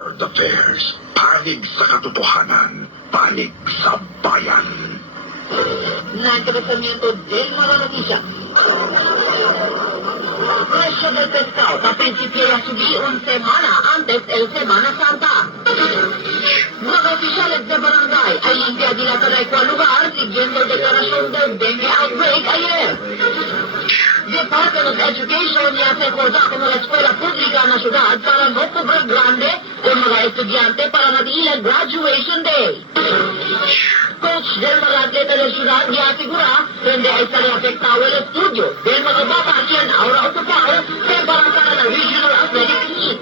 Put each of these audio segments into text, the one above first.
World Affairs, panig sa katotohanan, panig sa bayan. Nagkabasamiento del mga notisya. Presyo del pescado sa prinsipyo ya subí un semana antes el Semana Santa. Mga opisyales de barangay ay hindi adilatan ay kwa lugar siguiendo declaración del dengue outbreak ayer. Department of Education ya se acorda con la escuela pública na syudad para no cobrar grande con mga estudyante para madiilang graduation day. Coach del mga atleta del syudad ya asegura hindi ay sali apektado el estudio del mga bata quien ahora ocupado se para na regional athletic meet.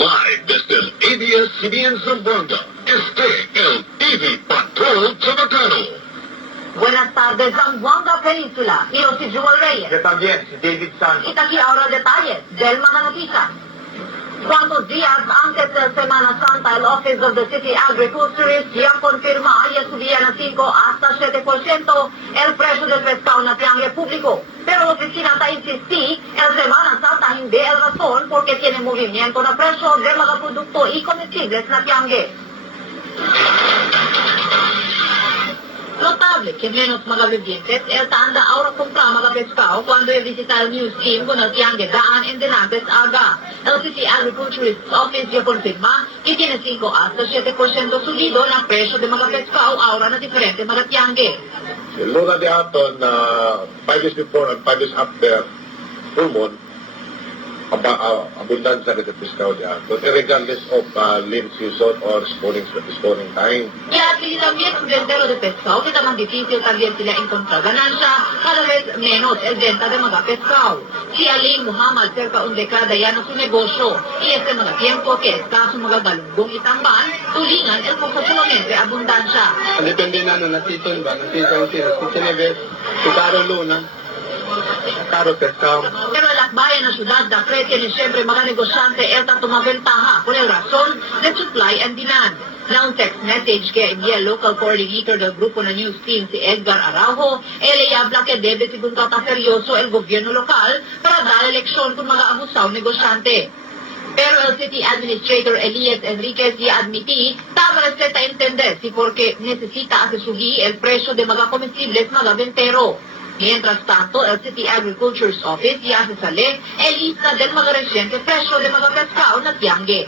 Live desde el ABS-CBN Zamboanga, el TV Patrol Chabacano. Buenas tardes, Zamboanga Peninsula. Yo si Joel Reyes. Yo también, David Santos. Y aquí ahora detalles del mga noticias. Cuantos días antes de Semana Santa, el Office of the City Agriculturist ya confirma ya subía na 5 hasta 7% el precio del pescado na tiangue público. Pero la oficina ta insistí, el Semana Santa hindi el razón porque tiene movimiento na presyo del mga produkto y comestibles na tiangue. Notable que menos mga vivientes el tanda ahora compra mga pescado cuando visita el news team con el tiangue daan en Denantes Aga. El City Agriculturist Office ya confirma que tiene 5 hasta 7% subido na presyo de mga pescado ahora na diferente mga tiangue. Luna de aton, 5 days before and 5 days after full moon, abundansya rin sa pescado de aton, regardless of lean season or spawning time. Ya así también un vendedor de pescado que tan difícil también sila encontrar ganancia, cada vez menos el venta de mga pescado. Si Aling Muhammad cerca un dekada ya no su negosyo, y este mga tiempo que escaso mga galunggong itamban, tulingan el kung sumamente abundansya. Depende na na season ba, na season si Neves, si Caro Luna, Caro pescado. Pero el akbayan na syudad na tiene siempre mga negosyante el tumaventaha por el razón de supply and demand. Na un text message kay envía local coordinator del grupo na news team si Edgar Araujo, ele habla que debe según trata seryoso el gobierno local para dar eleksyon kung mga abusaw negosyante. Pero el City Administrator Elias Enriquez ya admití, tama na siya entender si porque necesita que subir el precio de mga comestibles mga ventero. Mientras tanto, el City Agriculture's Office ya se sale el lista del mga resyente presyo de mga pescado na tiangue.